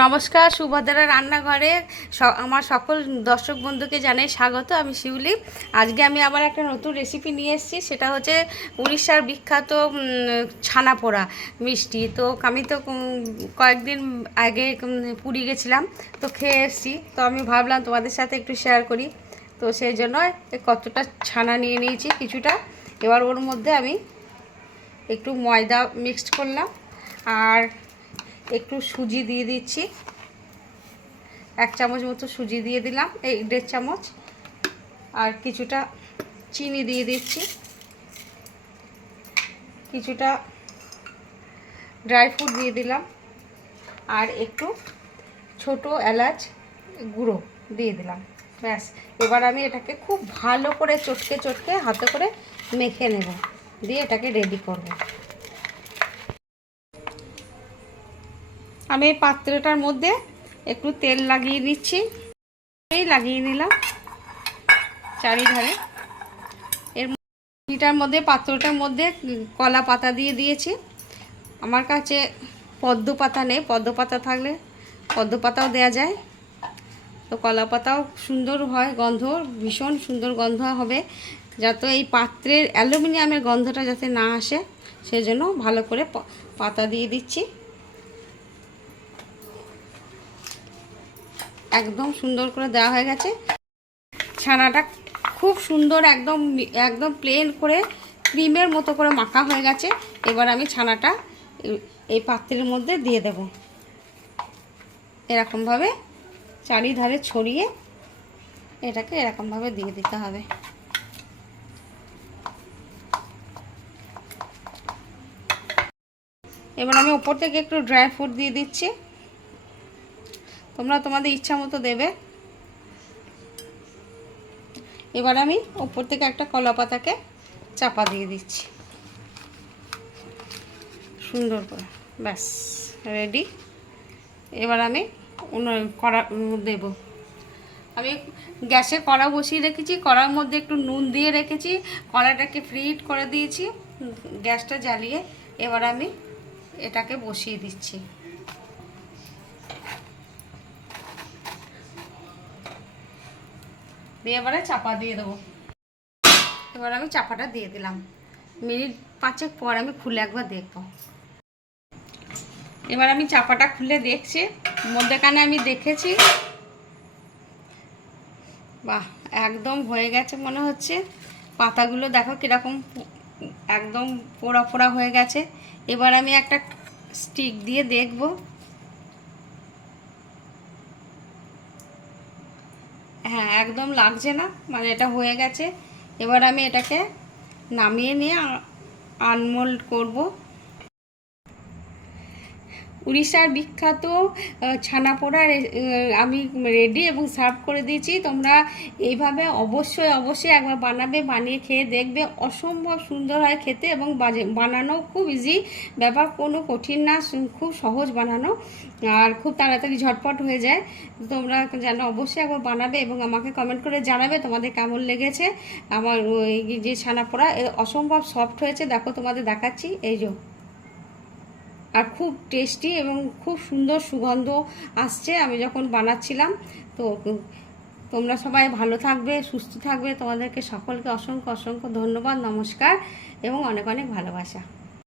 নমস্কার, সুভদ্রা রান্নাঘরে আমার সকল দর্শক বন্ধুকে জানাই স্বাগত। আমি শিউলি। আজকে আমি আবার একটা নতুন রেসিপি নিয়ে এসেছি। সেটা হচ্ছে উড়িষ্যার বিখ্যাত ছানা পোড়া মিষ্টি। তো আমি তো কয়েকদিন আগে পুরী গেছিলাম, তো খেয়ে এসেছি। তো আমি ভাবলাম তোমাদের সাথে একটু শেয়ার করি। তো সেই জন্য কতটা ছানা নিয়ে নিয়েছি কিছুটা। এবার ওর মধ্যে আমি একটু ময়দা মিক্সড করলাম, আর একটু সুজি দিয়ে দিচ্ছি। 1 চামচ মতো সুজি দিয়ে দিলাম, এই 1.5 চামচ। আর কিছুটা চিনি দিয়ে দিচ্ছি, কিছুটা ড্রাই ফ্রুট দিয়ে দিলাম, আর একটু ছোট এলাচ গুঁড়ো দিয়ে দিলাম। ব্যাস, এবার আমি এটাকে খুব ভালো করে চটকে চটকে হাতে করে মেখে নেব, দিয়ে এটাকে রেডি করব। আমি এই পাত্রটার মধ্যে একটু তেল লাগিয়ে নিচ্ছি, লাগিয়ে নিলাম চারিধারে। এটার মধ্যে পাত্রটার মধ্যে কলা পাতা দিয়ে দিয়েছি। আমার কাছে পদ্ম পাতা নেই, পদ্ম পাতা থাকলে পদ্ম পাতাও দেওয়া যায়। তো কলা পাতাও সুন্দর হয়, গন্ধ ভীষণ সুন্দর গন্ধ হবে। যাতে এই পাত্রের অ্যালুমিনিয়ামের গন্ধটা যাতে না আসে, সেজন্য ভালো করে পাতা দিয়ে দিচ্ছি। একদম সুন্দর করে দেওয়া হয়ে গেছে। ছানাটা খুব সুন্দর একদম একদম প্লেন করে ক্রিমের মতো করে মাখা হয়ে গেছে। এবার আমি ছানাটা এই পাত্রের মধ্যে দিয়ে দেব। এরকমভাবে চারিধারে ছড়িয়ে এটাকে এরকমভাবে দিয়ে দিতে হবে। এবার আমি উপর থেকে একটু ড্রাই ফ্রুট দিয়ে দিচ্ছি। তোমরা তোমাদের ইচ্ছা মতো দেবে। এবার আমি উপর থেকে একটা কলা পাতাকে চাপা দিয়ে দিচ্ছি সুন্দর করে। ব্যাস, রেডি। এবার আমি কড়া দেব। আমি গ্যাসে কড়া বসিয়ে রেখেছি, কড়ার মধ্যে একটু নুন দিয়ে রেখেছি, কড়াটাকে ফ্রিহিট করে দিয়েছি, গ্যাসটা জ্বালিয়ে। এবার আমি এটাকে বসিয়ে দিচ্ছি। দিয়ে এবারে চাপা দিয়ে দেবো। এবার আমি চাপাটা দিয়ে দিলাম। মিনিট 5 পর আমি খুলে একবার দেখব। এবার আমি চাপাটা খুলে দেখছি, মধ্যেখানে আমি দেখেছি, বাহ, একদম হয়ে গেছে মনে হচ্ছে। পাতাগুলো দেখো কীরকম একদম পোড়া পোড়া হয়ে গেছে। এবার আমি একটা স্টিক দিয়ে দেখব। হ্যাঁ, একদম লাগছে না, মানে এটা হয়ে গেছে। এবার আমি এটাকে নামিয়ে নিয়ে আনমোল্ড করব। উড়িষ্যার বিখ্যাত ছানা পোড়া আমি রেডি এবং সার্ভ করে দিয়েছি। তোমরা এইভাবে অবশ্যই অবশ্যই একবার বানাবে, বানিয়ে খেয়ে দেখবে। অসম্ভব সুন্দর হয় খেতে, এবং বানানো খুব ইজি ব্যাপার, কোনো কঠিন না, খুব সহজ বানানো, আর খুব তাড়াতাড়ি ঝটপট হয়ে যায়। তোমরা জানো, অবশ্যই একবার বানাবে এবং আমাকে কমেন্ট করে জানাবে তোমাদের কেমন লেগেছে। আমার এই যে ছানা পোড়া অসম্ভব সফট হয়েছে, দেখো তোমাদের দেখাচ্ছি, এই যে। আর খুব টেস্টি এবং খুব সুন্দর সুগন্ধ আসছে আমি যখন বানাচ্ছিলাম। তো তোমরা সবাই ভালো থাকবে, সুস্থ থাকবে। তোমাদেরকে সকলকে অসংখ্য অসংখ্য ধন্যবাদ, নমস্কার এবং অনেক অনেক ভালোবাসা।